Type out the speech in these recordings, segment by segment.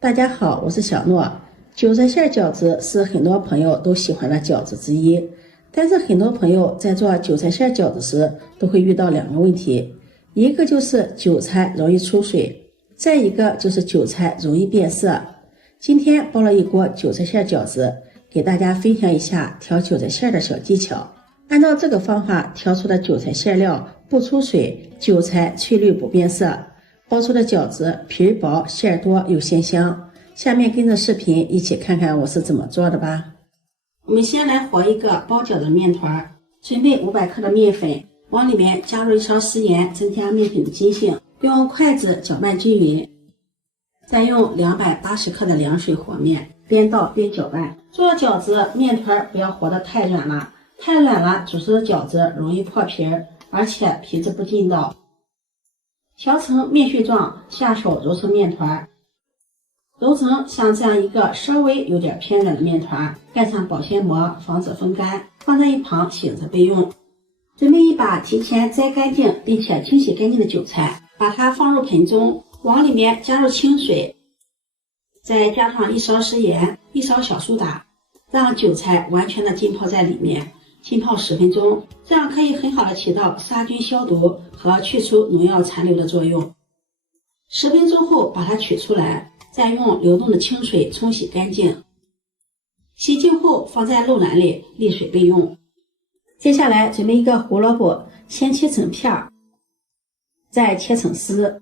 大家好，我是小諾。韭菜馅饺子是很多朋友都喜歡的餃子之一，但是很多朋友在做韭菜馅餃子時都會遇到兩個問題，一個就是韭菜容易出水，再一個就是韭菜容易變色。今天包了一鍋韭菜馅餃子，給大家分享一下調韭菜馅的小技巧。按照這個方法調出的韭菜餡料不出水，韭菜翠綠不變色，包出的餃子皮薄餡多又鮮香。下面跟着視頻一起看看我是怎麼做的吧。我們先來和一個包饺子面团，準備500克的面粉，往裡面加入1勺食鹽，增加面粉的筋性，用筷子攪拌均勻，再用280克的涼水和面，邊倒邊攪拌。做饺子面团不要和得太軟了，太軟了煮出的饺子容易破皮，而且皮子不筋道。調成面絮狀，下手揉成面团，揉成像這樣一個稍微有點偏軟的面团，蓋上保鮮膜防止風乾，放在一旁醒着備用。準備一把提前摘乾淨並且清洗乾淨的韭菜，把它放入盆中，往裡面加入清水，再加上1勺食鹽、1勺小蘇打，讓韭菜完全的浸泡在裡面，浸泡10分鐘，這樣可以很好的起到殺菌消毒和去除農藥殘留的作用。10分鐘後把它取出來，再用流动的清水冲洗乾淨，洗净後放在漏篮裡沥水備用。接下來準備一個胡蘿蔔，先切成片，再切成絲，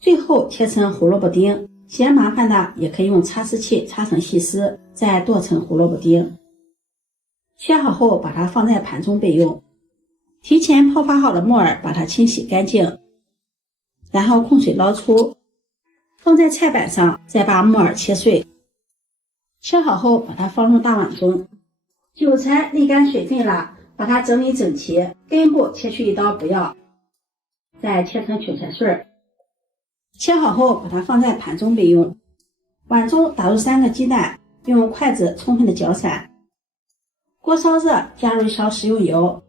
最後切成胡蘿蔔丁。嫌麻煩的也可以用擦絲器擦成細絲，再剁成胡蘿蔔丁。切好後把它放在盤中備用。提前泡发好的木耳把它清洗乾淨，然後控水撈出，放在菜板上，再把木耳切碎。切好後把它放入大碗中。韭菜瀝乾水分了，把它整理整齊，根部切去1刀不要，再切成韭菜碎。切好後把它放在盘中備用。碗中打入3個雞蛋，用筷子充分的攪散。鍋燒熱，加入1勺食用油，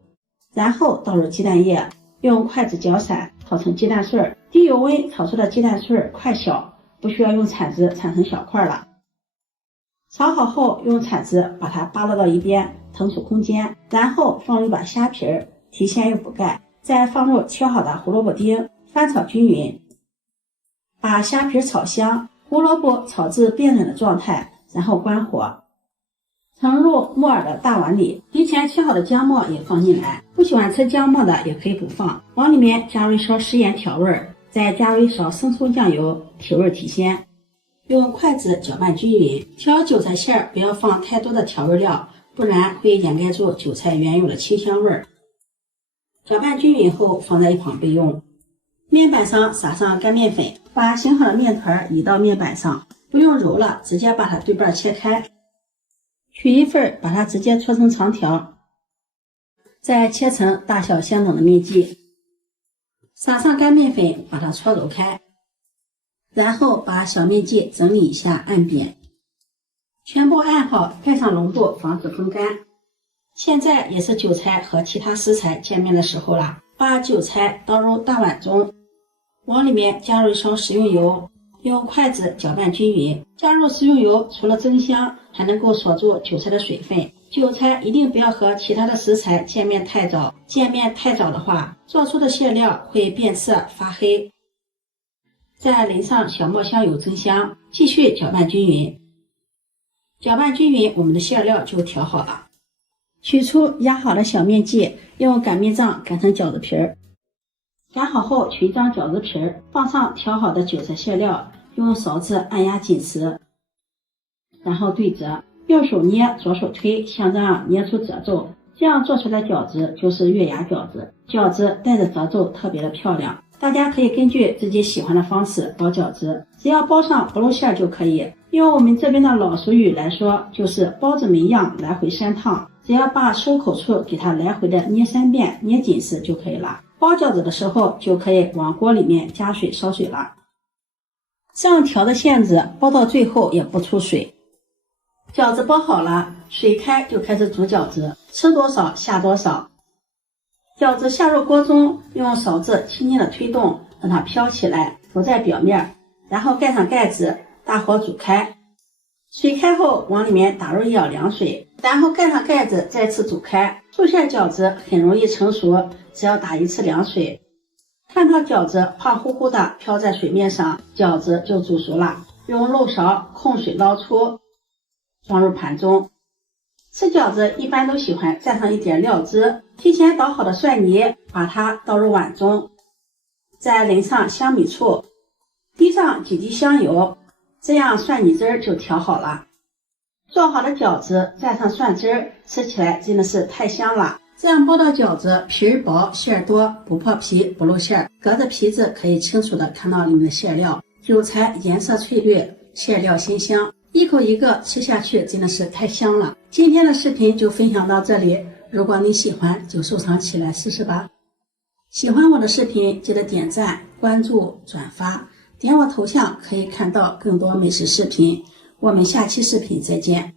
然後倒入雞蛋液，用筷子攪散，炒成雞蛋碎。低油溫炒出的雞蛋碎快小，不需要用鏟子鏟成小塊了。炒好後用鏟子把它扒拉到一邊，腾出空間，然後放入一把蝦皮，提鮮又補鈣，再放入切好的胡蘿蔔丁，翻炒均勻，把蝦皮炒香，胡蘿蔔炒至变软的狀態，然後關火。盛入木耳的大碗裡，提前切好的薑末也放進來，不喜歡吃薑末的也可以不放。往裡面加入1勺食鹽調味，再加入1勺生抽醬油提味提鮮。用筷子攪拌均勻。調韭菜餡不要放太多的調味料，不然會掩蓋住韭菜原有的清香味。攪拌均勻後放在一旁備用。面板上撒上乾麵粉，把醒好的面團移到面板上，不用揉了，直接把它对半切開。取一份，把它直接搓成長條，再切成大小相等的面劑，撒上乾麵粉，把它搓揉開，然後把小面劑整理一下，按扁，全部按好，蓋上籠布，防止風乾。現在也是韭菜和其他食材見面的時候了，把韭菜倒入大碗中，往裡面加入1勺食用油，用筷子攪拌均勻。加入食用油除了增香，還能夠鎖住韭菜的水分。韭菜一定不要和其他的食材見面太早，見面太早的話，做出的餡料會變色發黑。再淋上小磨香油增香，繼續攪拌均勻。攪拌均勻，我們的餡料就調好了。取出壓好的小面劑，用擀面杖擀成饺子皮兒。擀好後取一張饺子皮兒，放上調好的韭菜餡料，用勺子按壓緊實，然後对折，右手捏，左手推，像這樣捏出褶皱。這樣做出來的餃子就是月牙餃子，餃子帶着褶皺特別的漂亮。大家可以根據自己喜歡的方式包餃子，只要包上不露餡就可以。用我們這邊的老俗語來說，就是包子沒樣，來回3趟，只要把收口處給它來回的捏3遍，捏緊實就可以了。包饺子的時候就可以往鍋裡面加水燒水了。這樣調的餡子包到最後也不出水。饺子包好了，水開就開始煮餃子，吃多少下多少。饺子下入鍋中，用勺子輕輕的推動，讓它飄起來，浮在表面，然後蓋上蓋子，大火煮開。水開後，往裡面打入一舀涼水，然後蓋上蓋子，再次煮開。素馅餃子很容易成熟，只要打一次涼水。看到饺子胖乎乎的飄在水面上，餃子就煮熟了。用漏勺控水撈出，裝入盤中。吃饺子一般都喜歡蘸上一點料汁，提前搗好的蒜泥，把它倒入碗中，再淋上香米醋，滴上幾滴香油，這樣蒜泥汁兒就調好了。做好的餃子蘸上蒜汁兒，吃起來真的是太香了。這樣包的餃子皮兒薄餡兒多，不破皮不露餡，隔着皮子可以清楚的看到裡面的餡料。韭菜顏色翠綠，餡料鮮香，一口一個吃下去真的是太香了。今天的視頻就分享到這裡，如果你喜歡就收藏起來試試吧。喜歡我的視頻記得點讚、關注、轉發，點我頭像可以看到更多美食視頻。我們下期視頻再見。